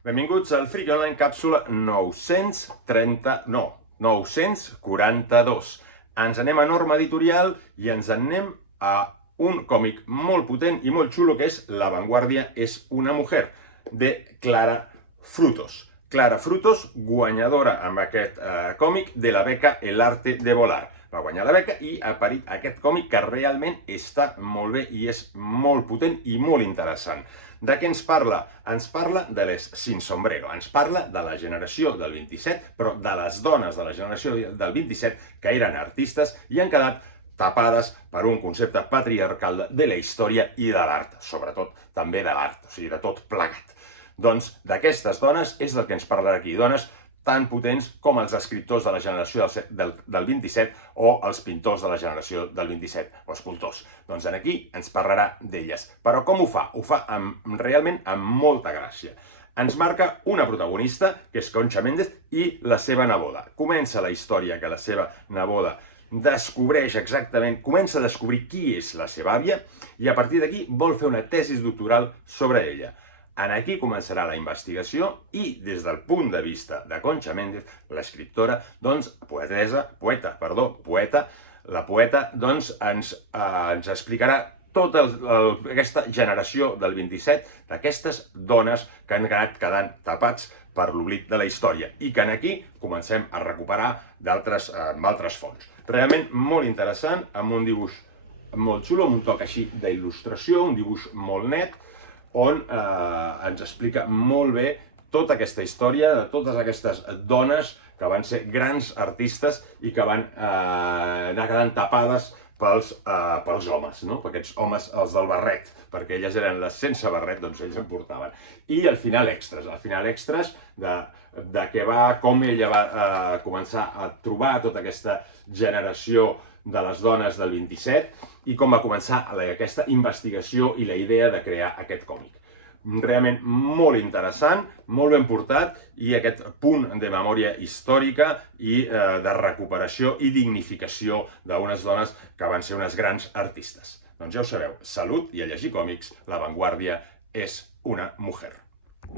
Benvinguts al Friki Online càpsula 942. Ens anem a Norma Editorial i ens anem a un còmic molt potent i molt xulo que és La vanguardia es una mujer, de Clara Frutos. Clara Frutos, guanyadora amb aquest còmic de la beca El arte de volar. Va guanyar la beca i ha parit aquest còmic que realment està molt bé i és molt potent i molt interessant. De què ens parla? Ens parla de les sin sombrero, ens parla de la generació del 27, però de les dones de la generació del 27 que eren artistes i han quedat tapades per un concepte patriarcal de la història i de l'art, sobretot també de l'art, o sigui, de tot plegat. Doncs d'aquestes dones és del que ens parlarà aquí, dones tan potents com els escriptors de la generació del 27 o els pintors de la generació del 27, o escultors. Doncs aquí ens parlarà d'elles. Però com ho fa? Ho fa realment amb molta gràcia. Ens marca una protagonista, que és Concha Méndez, i la seva neboda. Comença la història que la seva neboda descobreix exactament, comença a descobrir qui és la seva àvia i a partir d'aquí vol fer una tesi doctoral sobre ella. Aquí començarà la investigació i, des del punt de vista de Concha Méndez, l'escriptora, doncs, la poeta, doncs, ens explicarà tota aquesta generació del 27, d'aquestes dones que han anat quedant tapats per l'oblit de la història i que aquí comencem a recuperar amb altres fonts. Realment molt interessant, amb un dibuix molt xulo, amb un toc així d'il·lustració, un dibuix molt net, on ens explica molt bé tota aquesta història de totes aquestes dones que van ser grans artistes i que van anar quedant tapades pels homes, no? Aquests homes, els del barret, perquè elles eren les sense barret, doncs ells en portaven. I al final extras de què va, com ella va començar a trobar tota aquesta generació de les dones del 27 i com va començar aquesta investigació i la idea de crear aquest còmic. Realment molt interessant, molt ben portat i aquest punt de memòria històrica i de recuperació i dignificació d'unes dones que van ser unes grans artistes. Doncs ja ho sabeu, salut i a llegir còmics, La vanguardia es una mujer.